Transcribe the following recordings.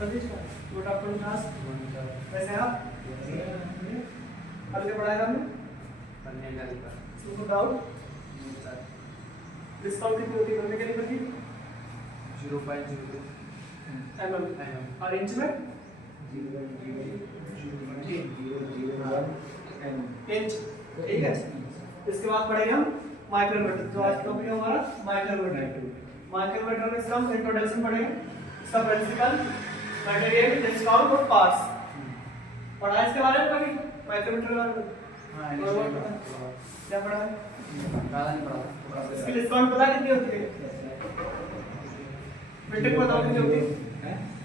कभी छोटा पंचास वैसे आप हल्के पढ़ाया हमने सुपर डाउट डिस्काउंट कितनी होती है के लिए की 0.02 mm और इंच में 0.001 इंच। ठीक है, इसके बाद पढ़ेंगे हम माइक्रोमीटर, जो आज टॉपिक है हमारा माइक्रोमीटर। माइक्रोमीटर में इसका हम इंट्रोडक्शन पढ़ेंगे, इसका प्रिंसिपल, मटेरियल, डिस्काउंट और पार्ट्स। पढ़ा इसके बारे में कभी माइक्रोमीटर के बारे में? क्या पढ़ा है? ज़्यादा नहीं पढ़ा। इसकी डिस्काउंट पता कितनी होती है? मीट्रिक में बताओ कितनी होती है?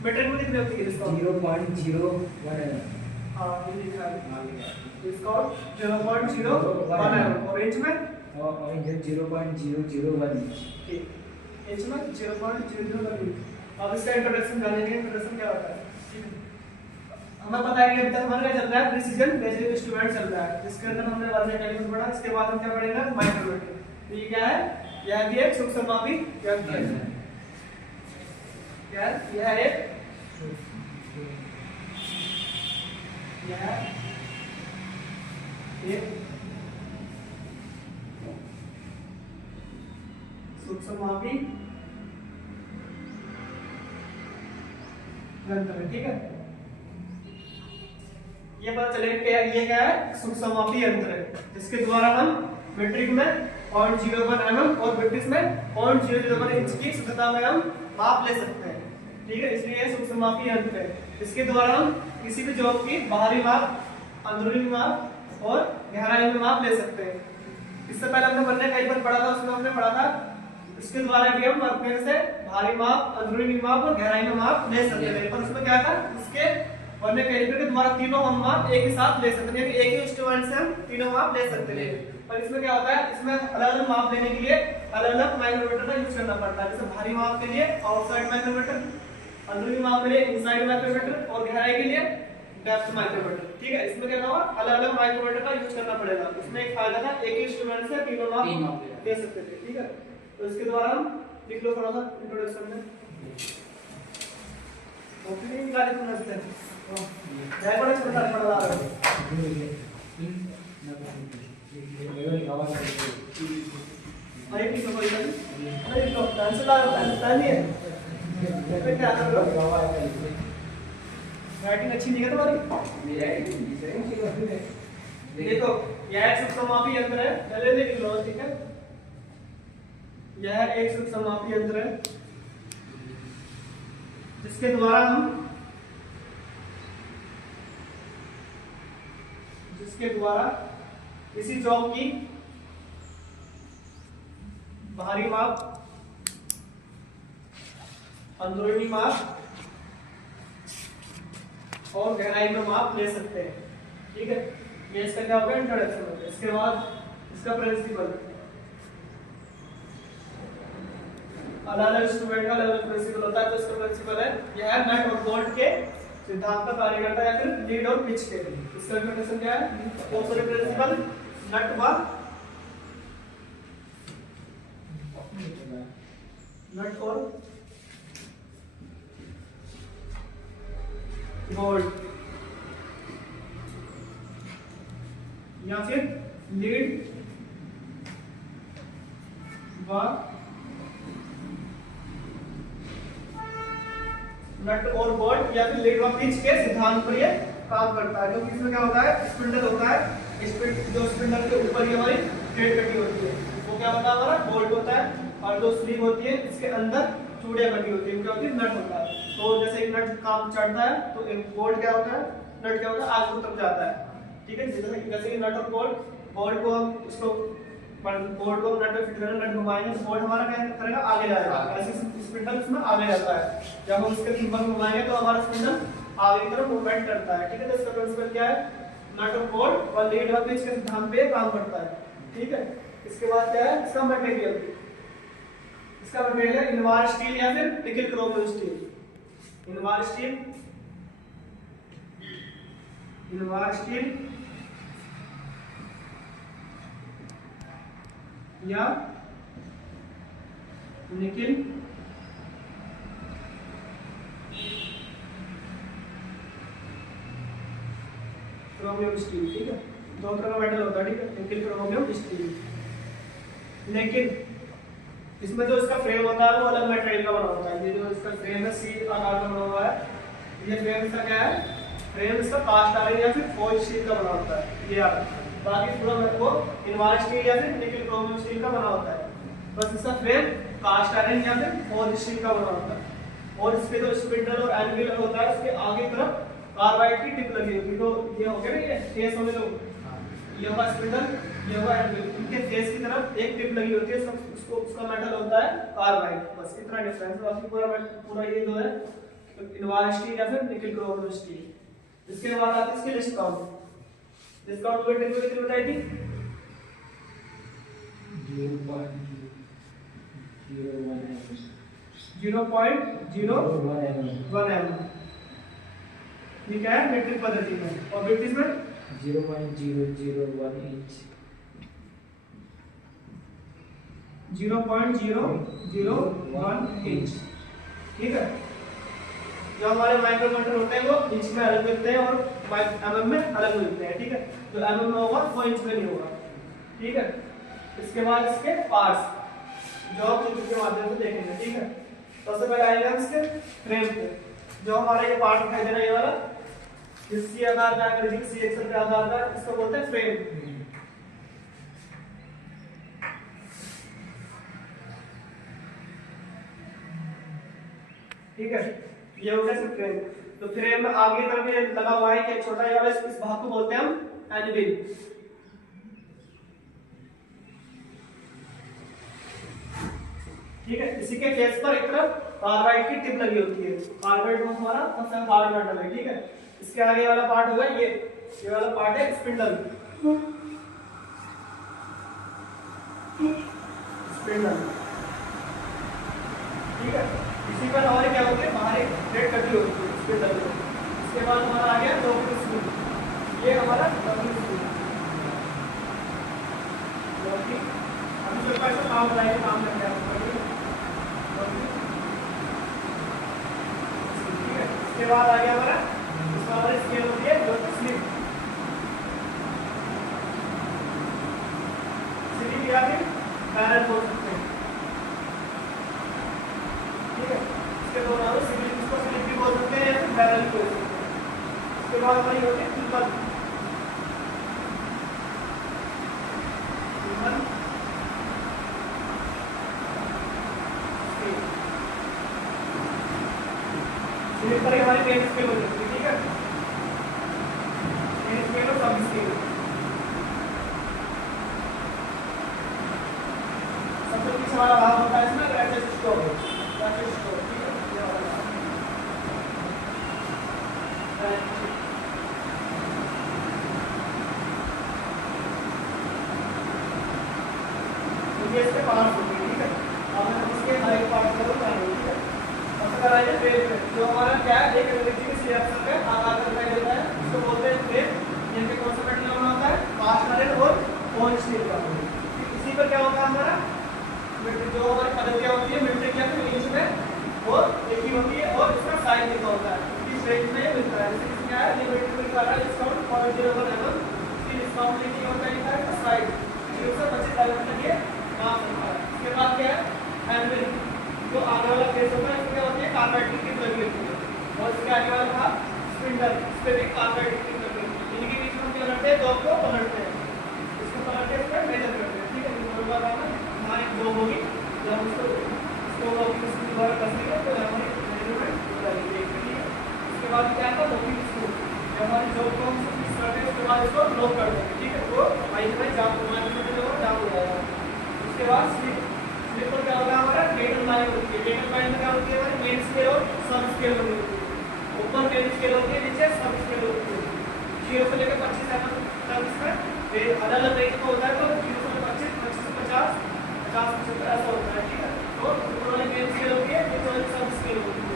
मीट्रिक में कितनी होती है डिस्काउंट? 0.01 हां ये लिखा है डिस्काउंट 0.01 है और इंच में और ये 0.001 ठीक, इंच में 0.001। अब इसका इंट्रोडक्शन जानेंगे। इंट्रोडक्शन क्या होता है? हमें पता है कि अभी तक हमारा क्या चल रहा है, प्रिसीजन मेजरिंग इंस्ट्रूमेंट चल रहा है, जिसके अंदर हमने वर्नियर कैलिपर पढ़ा। इसके बाद हम क्या पढ़ेंगे? माइक्रोमीटर। तो ये क्या है? यह भी एक सूक्ष्म मापी यंत्र है। क्या है? यह एक सूक्ष्म मापी यंत्र है। ठीक है, ये पता चलेगा कि ये क्या है? सूक्ष्म मापी यंत्र है, जिसके द्वारा हम मीट्रिक में 0.01 mm और ब्रिटिश में 0.001 इंच की शुद्धता में हम माप ले सकते हैं। ठीक है, इसलिए ये सूक्ष्म मापी यंत्र है। इसके द्वारा हम किसी भी जॉब की बाहरी माप, अंदरूनी माप और गहराई में माप ले सकते हैं। इससे पहले हमने वर्नियर कैलिपर पढ़ा था, उसमें हमने पढ़ा था इसके द्वारा भी हम वर्कपीस से भारी माप, अंदरूनी माप और गहराई में माप ले सकते थे। पर उसमें क्या था? इसके वर्नियर कैलिपर के द्वारा तीनों हम माप एक ही साथ ले सकते थे, एक ही इंस्ट्रूमेंट से हम तीनों माप ले सकते थे। पर इसमें क्या होता है? इसमें अलग-अलग माप लेने के लिए अलग-अलग माइक्रोमीटर का यूज करना पड़ता है। जैसे भारी माप के लिए आउटसाइड माइक्रोमीटर, अंदरूनी माप के लिए इनसाइड माइक्रोमीटर और गहराई के लिए डेप्थ माइक्रोमीटर। ठीक है, इसमें क्या होगा? अलग-अलग माइक्रोमीटर का यूज करना पड़ेगा। इसमें एक फायदा था, एक ही इंस्ट्रूमेंट से तीनों माप ले सकते थे। ठीक है, तो इसके द्वारा हम लिख लो थोड़ा सा इंट्रोडक्शन में। ओपनिंग का लिखना है। जय बड़ा छोटा पढ़ा रहा है। अरे किसको कोई नहीं? अरे तो पेंसिल आ पेन नहीं है। पे क्या कर रहे हो? राइटिंग अच्छी नहीं है तुम्हारी? मेरी राइटिंग सही है। देखो, यह एक सूक्ष्म मापी यंत्र है। पहले लिख लो। ठीक है, यह एक सूक्ष्म मापी यंत्र है, जिसके द्वारा किसी जॉब की बाहरी माप, अंदरूनी माप और गहराई में माप ले सकते हैं। ठीक है, ये इसका क्या होगा? इंट्रोडक्शन होगा। इसके बाद इसका प्रिंसिपल, अलग-अलग इंस्ट्रूमेंट का अलग-अलग प्रिंसिपल होता है। तो इसका प्रिंसिपल है, यह नट और बोल्ट के सिद्धांत का कार्य करता है, या फिर लीड और पिच के। इसका इंट्रोडक्शन क्या है? कौन सा प्रिंसिपल? नट और बोल्ट, या फिर लीड व नट और बोल्ट या फिर लीड व पिच के सिद्धांत पर ये काम करता है। क्योंकि इसमें क्या होता है? स्पिंडल होता है। जो स्पिंडल के ऊपर ये हमारी प्लेट कटी होती है, वो क्या होता है? हमारा बोल्ट होता है। और जो स्लीव होती है, इसके अंदर चूड़ियां कटी होती है, क्या होती है? नट होता है। तो जैसे एक नट काम चढ़ता है तो एक बोल्ट क्या होता है? नट क्या होता है? आगे की तरफ जाता है। ठीक है, जैसे कि नट और बोल्ट को हम इसको बोल्ट को नट में फिट करेंगे, नट घुमाएंगे तो बोल्ट हमारा क्या करेगा? आगे जाएगा। ऐसे स्पिंडल इसमें आगे जाता है। जब हम उसके थिम्बल घुमाएंगे तो हमारा स्पिंडल आगे की तरफ मूवमेंट करता है। ठीक है, तो इसका प्रिंसिपल क्या है? नट और बोल्ट और लीड और पिच के सिद्धांत पे काम करता है। ठीक है, इसके बाद क्या है? इसका मटेरियल। इसका मटेरियल है इनवार स्टील या फिर nickel Chrome steel. Invar steel या निकेल क्रोमियम स्टील, ठीक है, दो तरह का मेटल होता है, ठीक है, निकल क्रोमियम स्टील। लेकिन इसमें जो इसका फ्रेम होता है वो अलग मटेरियल का बना होता है। ये जो इसका फ्रेम है सी आकार का बना हुआ है, ये फ्रेम इसका क्या है, फ्रेम इसका कास्ट आयरन या फिर फॉइल स्टील का बना होता है, ये यार। बाकी पूरा वो इनवार स्टील या फिर निकल क्रोमियम स्टील का बना होता है। बस इसका फ्रेम कास्ट आयरन या फिर फॉइल स्टील का बना होता है। और इसके जो स्पिंडल और एंगल होता है उसके आगे तरफ कार्बाइड की टिप लगी होगी। तो ये हो गया ना, ये फेस होने लो, ये होगा स्पिंडल, ये होगा एंगल, इनके फेस की तरफ एक टिप लगी होती है, उसको उसका मेटल होता है कार्बाइड। बस इतना डिफरेंस है, बाकी पूरा ये जो है इनवार स्टील या फिर निकल क्रोमियम स्टील। इसके बाद आती है इसकी डिस्काउंट। डिस्काउंट वेट कितनी बताई थी? 0.01 mm। ये क्या है, मीट्रिक पद्धति में। और ब्रिटिश में 0.001 इंच। 0.001 इंच, ठीक है। जो हमारे माइक्रोमीटर होते हैं वो इंच में अलग मिलते हैं और mm में अलग मिलते हैं, ठीक है। जो mm में होगा वो इंच में नहीं होगा, ठीक है। इसके बाद इसके पार्ट्स जो आप चित्र के माध्यम से देखेंगे, ठीक है। सबसे पहले आएगा इसके फ्रेम पे, जो हमारा ये पार्ट दिखाई दे रहा है, ये वाला जिस सी आकार का अंग्रेजी सी एक्सल के आकार का, इसको बोलते हैं फ्रेम। ठीक है, ये हो गया इसका फ्रेम। तो फ्रेम में आगे तरफ ये लगा हुआ है कि छोटा ये वाला, इस भाग को बोलते हैं हम एनविल। ठीक है, इसी के फेस पर एक तरफ कार्बाइड की टिप लगी होती है। कार्बाइड में हमारा सबसे हार्ड मेटल है, ठीक है। इसके आगे वाला पार्ट होगा ये वाला पार्ट है स्पिंडल। स्पिंडल, ठीक है। इसी पर हमारे क्या होती है, बाहर एक प्लेट कटी होती है स्पिंडल में। इसके बाद हमारा आ गया डॉक्टर स्क्रू, ये हमारा डॉक्टर स्क्रू। अभी जो पैसा काम कराएंगे, काम करके इसके बाद आ गया हमारा इसका हमारी स्केल होती है जो स्लिप। स्लिप या फिर बैरल बोल सकते हैं, ठीक है। इसके दो नाम स्लिप, इसको स्लिप भी बोल सकते हैं या फिर बैरल भी बोल सकते हैं। इसके बाद हमारी होती है टिम्पल। स्लिप पर हमारी मेन स्केल हो जाती है, ठीक है। मेन स्केल और सब स्केल। सबसे पीछे हमारा भाग होता है इसमें रैचेट स्टोर, रैचेट स्टोर, ठीक है। ये वाला ये इसके पार्ट होते हैं, ठीक है। अब हम इसके हर एक पार्ट को बताएंगे, ठीक है। कराइए फ्रेम पे, जो हमारा क्या है, एक अंग्रेजी में सी अक्षर का आकार का दिखाई देता है, इसको बोलते हैं फ्रेम। इनके कौन सा मेटल बना होता है, कास्ट आयरन और फॉइल स्टील का। इसी पर क्या होता है हमारा जो हमारी पद्धतियां होती है मीट्रिक या फिर इंच में, वो एक ही होती है और इसका साइज लिखा होता है, इस रेंज में मिलता है। जैसे क्या है, ये मीट्रिक में लिखा है डिस्काउंट 0.01 mm, इसकी डिस्काउंट लिखी होता है इसका साइज 0 से 25 mm तक ये काम होता है। इसके बाद क्या है, एनविल, जो आगे वाला फेस होता है, इसमें क्या होती है, कार्बाइड की टिप लगी होती है। और इसके आगे वाला था स्पिंडल, इस पे भी कार्बाइड की टिप लगी होती है। इनके बीच में हम क्या करते हैं, जॉब को पलटते हैं, इसको पलट के इस पर मेजर करते हैं, ठीक है। दोनों का काम है, हमारी जॉब होगी, जब इसको दोबारा कसेंगे तो हमारी मेजरमेंट हो जाएगी, ठीक है। इसके बाद क्या था, लॉकिंग स्क्रू, जब हमारी जॉब को हम फिक्स करते हैं उसके बाद इसको लॉक कर देंगे, ठीक है। वो भाई जाम हो जाएगा। उसके बाद स्लिप, स्लिप पर क्या होगा, हमारा डेटल लाइन होती है। डेटल लाइन में क्या होती है, हमारी मेन स्केल और सब स्केल होती है। ऊपर मेन स्केल होती है, नीचे सब स्केल होती है। 0 से लेकर 25 mm तक इसमें अलग अलग रेंज का होता है। तो 0 से 25, 25 से 50, 50 से 75 ऐसा होता है, ठीक है। तो ऊपर वाली मेन स्केल होती है, नीचे वाली सब स्केल होती है।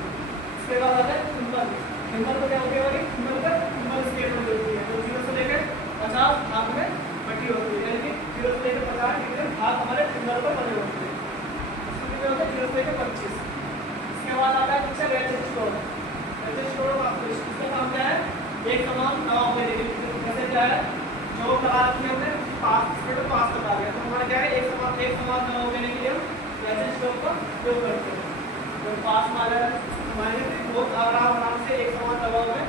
इसके बाद आता है टिम्पल। टिम्पल तो क्या होती है, हमारी टिम्पल पर टिम्पल स्केल होती है। तो 0 से लेकर 50 भाग में बटी होती है, यानी कि 0 से लेकर 50 डिग्री भाग हमारे टिम्पल पर बने होते हैं। इसमें क्या होता है 0 से लेकर 25। इसके बाद आता है पीछे रैचेट स्टोर। रैचेट स्टोर इसका काम क्या है, एक समान नाव में जैसे क्या है, जो करा रखी हमने पास स्पीड पास बता दिया, तो हमारा क्या है एक समान दबाव देने के लिए हम वैसे स्टोव का उपयोग करते हैं। तो पास मारे हमारे बहुत आराम से एक समान दबाव में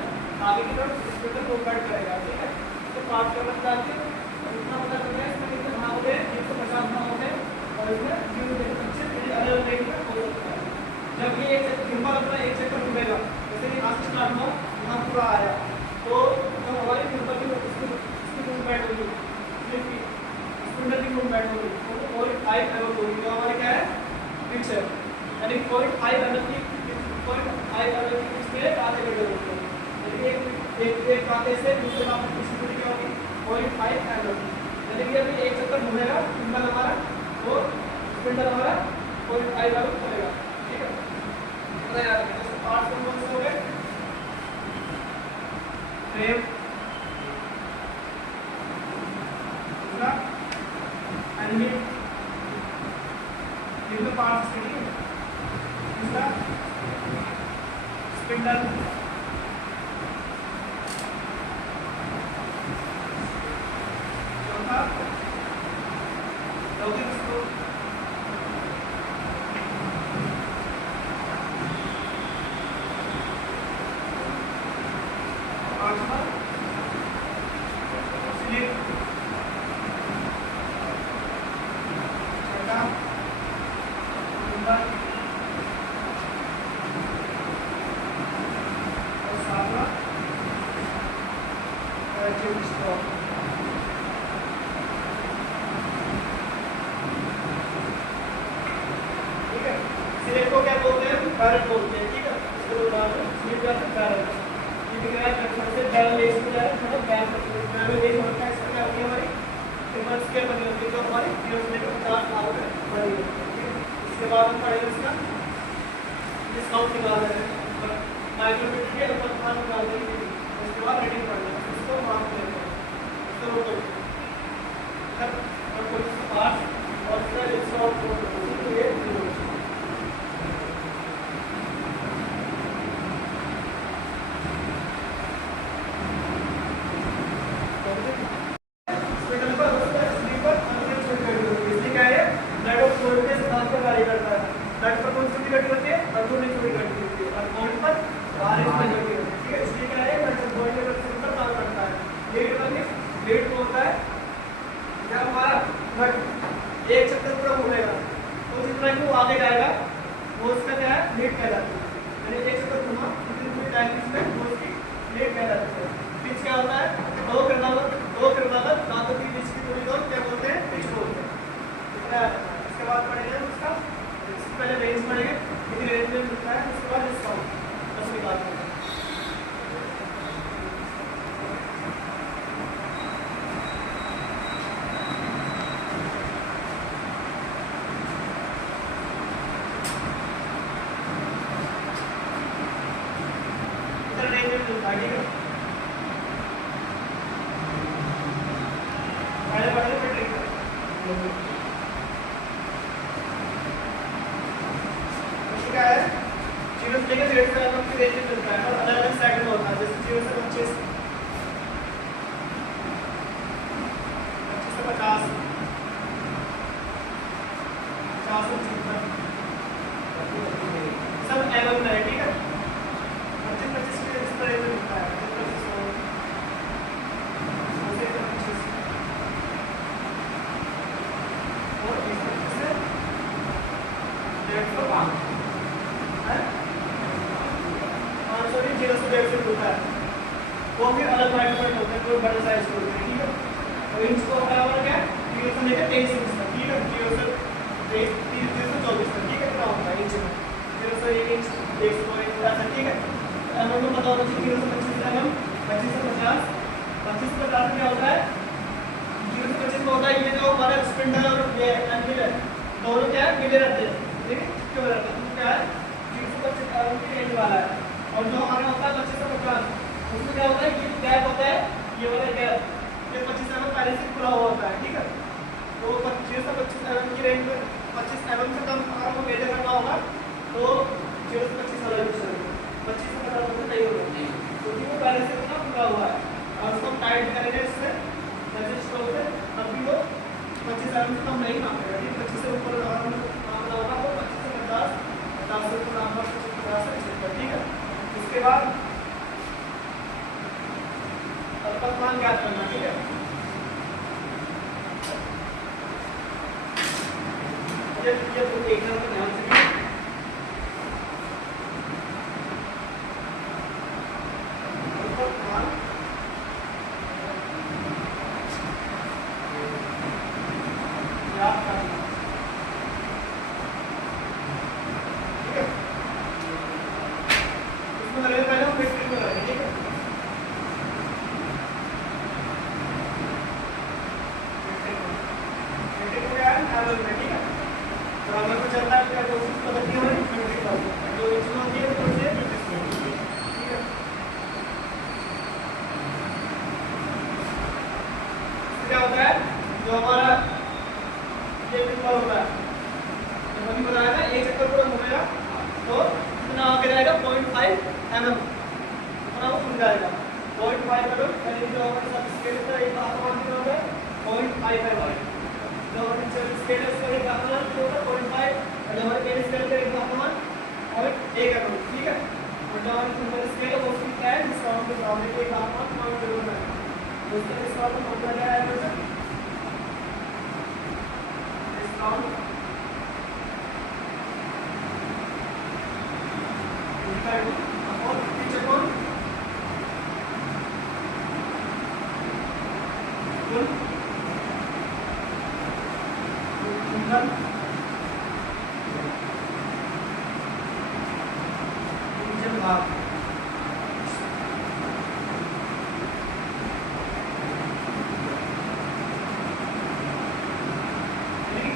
आगे की तरफ स्पीड को कट करेगा, ठीक है। तो पास करना चाहते हैं इतना पता चल रहा है इसमें कितने भाग होते हैं, 150 भाग होते हैं और इसमें 0.25 अलग अलग रेंज में हो सकता है। जब ये एक सिंपल अपना एक चक्कर घूमेगा, जैसे कि आज स्टार्ट हुआ यहाँ पूरा आया, तो जब हमारी सिंपल की उसकी मूवमेंट होगी, स्पिंडल की मूवमेंट होगी, तो 0.5 एवं होगी, जो हमारे क्या है पिच है, यानी 0.5 एवं की पिच में आधे घंटे होते हैं। एक खाते से दूसरे खाते की स्पीड क्या होगी 0.5 एवं, यानी कि अभी एक चक्कर घूमेगा स्पिंडल हमारा, तो स्पिंडल हमारा 0.5 एवं चलेगा, ठीक है। तो यार जैसे पार्ट्स कौन से हो गए, फ्रेम, दूसरा एंगल, ये तो पार्ट्स के लिए, दूसरा स्पिंडल, चौथा लॉगिंग स्क्रू, पांचवा स्लिप, छठा कुंडल और सातवां ट्यूब स्टॉक। ठीक है, स्लिप को क्या बोलते हैं, पैरेट बोलते हैं, ठीक है। इसको उदाहरण स्लिप या पैरेट, से बैरल लेस में जा रहा है, मतलब बैरल लेस होता है, इसका क्या होती है हमारी रिवर्स के बनी होती है, जो हमारी 0.50 भाग में बनी होती है। इसके बाद हम पढ़ेंगे इसका डिस्काउंट निकाल रहे हैं, माइक्रोमीटर के ऊपर भाग निकाल देंगे, उसके बाद रीडिंग पढ़ना है, इसको मार्क लेते हैं, इसको रोक देते हैं और कोई पार्ट और इसका डिस्काउंट तो ये एक चक्कर पूरा घूमेगा, तो जितना कि वो आगे जाएगा वो उसका क्या है लेट कहलाती है, यानी एक चक्कर घूमा जितनी पूरी डायरेक्शन में वो उसकी लेट कहलाती है। पिच क्या होता है, दो किरदार दांतों की बीच की दूरी को क्या बोलते हैं, पिच बोलते हैं। इसके बाद पढ़ेंगे उसका, इससे पहले रेंज पढ़ेंगे कितनी रेंज में मिलता है, उसके बाद डिस्काउंट बस निकालते हैं। क्या है 0 से लेकर 1.5 तक की रेंज में मिलता है और अलग अलग सेकंड होता है, जैसे 0 से 25 से 50 50 से 75 सब एवं है, ठीक है। 25 के इस तरह से मिलता है, 25 और 25 से 150 0 से 150 होता है, वो फिर अलग माइक्रोमीटर होते हैं, कोई बड़े साइज के होते हैं, ठीक है। और इंच को बराबर क्या है 0 से लेकर 23 इंच तक, ठीक है। 0 से 23 से 24 तक, ठीक है, कितना होता है इंच में 0 से 1 इंच 1 इंच ऐसा, ठीक है। एम एम में पता होना चाहिए 0 से 25 एम एम, 25 से 50, 25 से 50 क्या होता है 0 से 25 में होता है ये जो हमारा स्पिंडल और ये एंगल है दोनों क्या है मिले रहते हैं, ठीक है, क्यों रहते हैं, क्या है 0 से 25 एम की रेंज वाला है। और जो हमारा होता है 25 से 50 उसमें क्या होता है ये गैप होता है, ये वाला गैप, ये 25 एम पहले से खुला हुआ होता है, ठीक है। तो 0 से 25 एम की रेंज में 25 एम से कम अगर हमको मेजर करना होगा तो 0 से 25 अलग यूज करेंगे, 25 से 50 नहीं होगा क्योंकि वो पहले से इतना खुला हुआ है और उसको टाइट करेंगे इससे उसके बाद अल्पतमान ज्ञात करना, ठीक है। ये तो एक नंबर ध्यान से अल्पतमान ज्ञात करना, ठीक है। इसमें रहेगा पहले हम मेट्रिक में रहेंगे, ठीक है। मेट्रिक में क्या है, एवरेज में, ठीक है। तो अगर कुछ चलता है क्या कोशिश पद्धति हमारी मेट्रिक का जो इसमें होती है तो ये मेट्रिक में होती है, ठीक है। क्या होता है जो हमारा ये कितना होता है, जब अभी बताया था एक चक्कर पूरा घूमेगा तो कितना आगे जाएगा 0.5 mm, इतना वो खुल जाएगा 0.5 mm, यानी जो हमारे साथ स्केल है एक तापमान कितना होगा 0.5 mm, जो हमारे स्केल है उसका एक तापमान कितना होगा 0.5, और जो हमारे पेन स्केल का एक तापमान 0.1 mm, ठीक है। और जो हमारी सिंपल स्केल है वो उसकी क्या है, डिस्काउंट के सामने एक तापमान 0.0 है, तो उसका डिस्काउंट होता क्या है, डिस्काउंट और टीचर कौन कुल कुंडल टीचर भाग,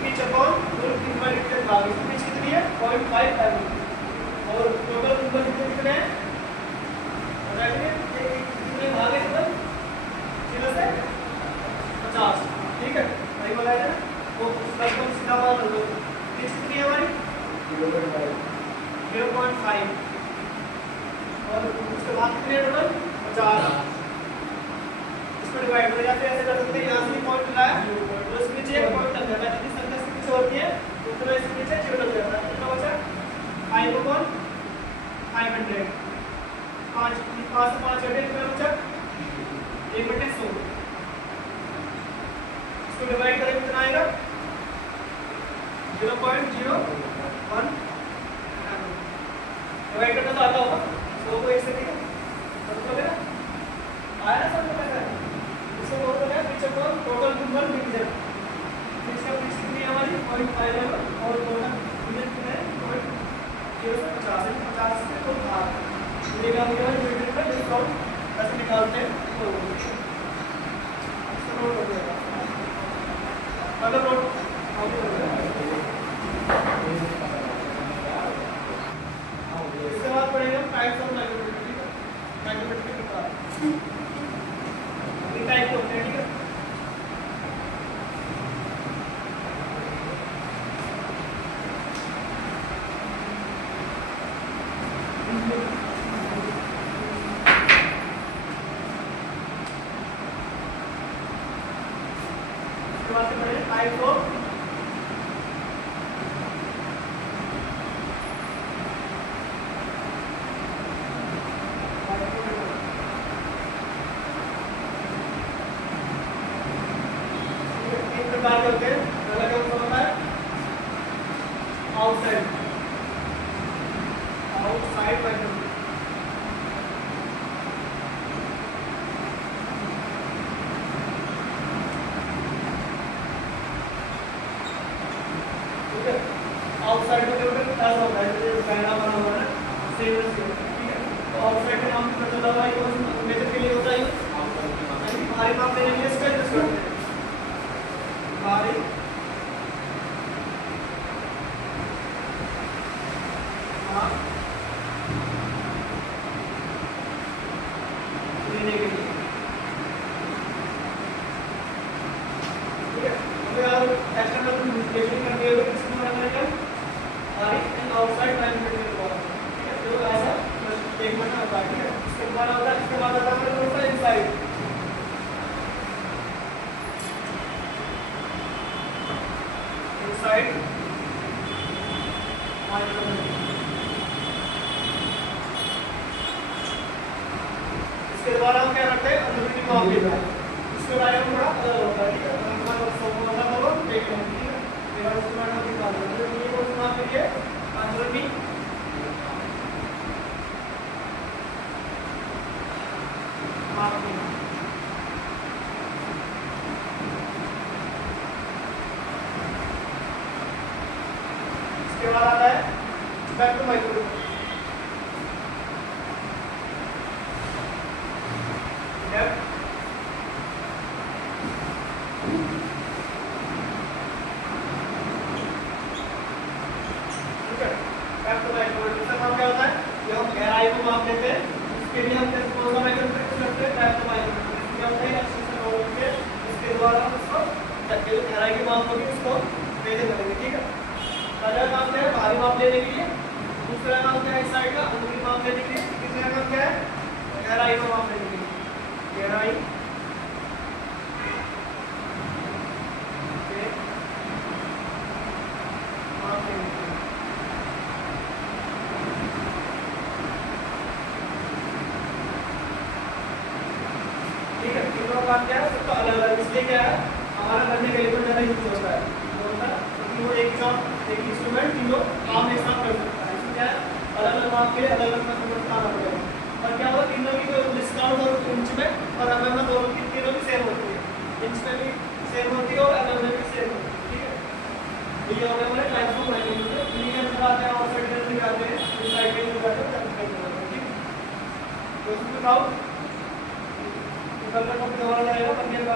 टीचर कौन कुल टीचर भाग, इसकी पीछे कितनी है 0.5 mm, और टोटल कुंडल कितने हैं बताइए, कितने भाग है टोटल 0 से 50, ठीक है। वही बताया ना वो लगभग सीधा मान लो, ये कितनी है हमारी 0.5, और उसके बाद कितने टोटल 50, इसको डिवाइड कर जाते हैं, ऐसे कर सकते हैं, यहाँ से पॉइंट मिलाया तो इसके नीचे एक पॉइंट लग जाता है, जितनी संख्या इसके पीछे होती है उतना इसके नीचे 0 लग जाता है, कितना बचा 5 upon 500, 5 से 5 हटे कितना बचा 1/100, इसको डिवाइड करें कितना आएगा 0.01, डिवाइड करना तो आता होगा 100 को 1 से, ठीक है, मतलब है ना आया ना सब लोग कैसा है, इससे बोलते हैं पीछे को टोटल कुंडल डिवीजन, इसका पीछे कितनी है हमारी 0.5 है और टोटल डिवीजन कितना है 0 से 50 है, 50 से कोई भाग मिलेगा, मुझे मीटर का डिस्काउंट ऐसे निकालते हैं तो इसका नोट हो जाएगा, अगर नोट आगे हो जाएगा। इसके बाद पढ़ेंगे हम टाइप्स ऑफ मैग्नेटोमेट्री, ठीक है, मैग्नेटोमेट्री के प्रकार, ये टाइप होते हैं, ठीक है। टाइप ऑफ तीन प्रकार के होते हैं, पहला कौन सा होता है आउटसाइड मैग्नेटोमेट्री, आउटसाइड मैग्नेटोमेट्री क्या होता है, जैसे पहला बना हुआ है सेम, ठीक है। तो आउटसाइड का नाम पता चला हुआ है, कौन मेजर के लिए होता है, यानी भारी माप लेने के लिए इसका यूज करते हैं, भारी माप लेने के लिए, ठीक है। तो यार एक्सटर्नल कम्युनिकेशन करते हुए किसको बनाना है भारी एंड आउटसाइड मैग्नेटोमेट्री के द्वारा, ठीक है। तो ऐसा एक बना होता है, ठीक है। इसके बाद होता है, इसके बाद आता है इनसाइड, द्वारा हम क्या करते हैं अंदर की माप लेते हैं, इसके डायग्राम थोड़ा अलग होता है, ठीक है। अगर तुम्हारे पास 100 वाला तो वो देख लो, ठीक है। मेरा उसके बाद हम निकाल लेंगे, तो ये कौन सा माप है, अंदर की माप है। इसके बाद आता है बैक टू माइक्रोमीटर, क्या होता है, ये हम गहराई को माप लेते हैं, इसके लिए हम कौन सा माइक्रोमीटर यूज करते हैं, डेप्थ माइक्रोमीटर। क्या होता है, एक्सटेंशन होल के इसके द्वारा हम उसको जो गहराई की माप होगी उसको मेजर करेंगे, ठीक है। पहला काम क्या है, बाहरी माप लेने के लिए, दूसरा काम क्या है, इस साइड का अंदरूनी माप लेने के लिए, तीसरा काम क्या है, गहराई का माप लेने के लिए, गहराई के माप लेने के लिए, ठीक है। तीनों काम क्या है, सबका अलग अलग, इसलिए क्या है हमारा करने का एलिमेंट ज़्यादा यूज होता है, होता है क्योंकि वो एक काम एक इंस्ट्रूमेंट तीनों काम एक साथ कर सकता है, इसलिए क्या है अलग अलग माप के लिए अलग अलग मेथड बताना पड़ेगा। और क्या होगा, तीनों की जो डिस्काउंट और इंच में और mm में दोनों की तीनों की सेम होती है, इंच में भी सेम होती है और mm में भी सेम होती है, ठीक है। तो ये हो गया हमारे टाइप्स ऑफ माइक्रोमीटर, इन्हीं के आते हैं और साइड में आते हैं, इस साइड में भी आते हैं, ठीक है। तो इसमें बताओ कल का टॉपिक हमारा रहेगा, पंद्रह का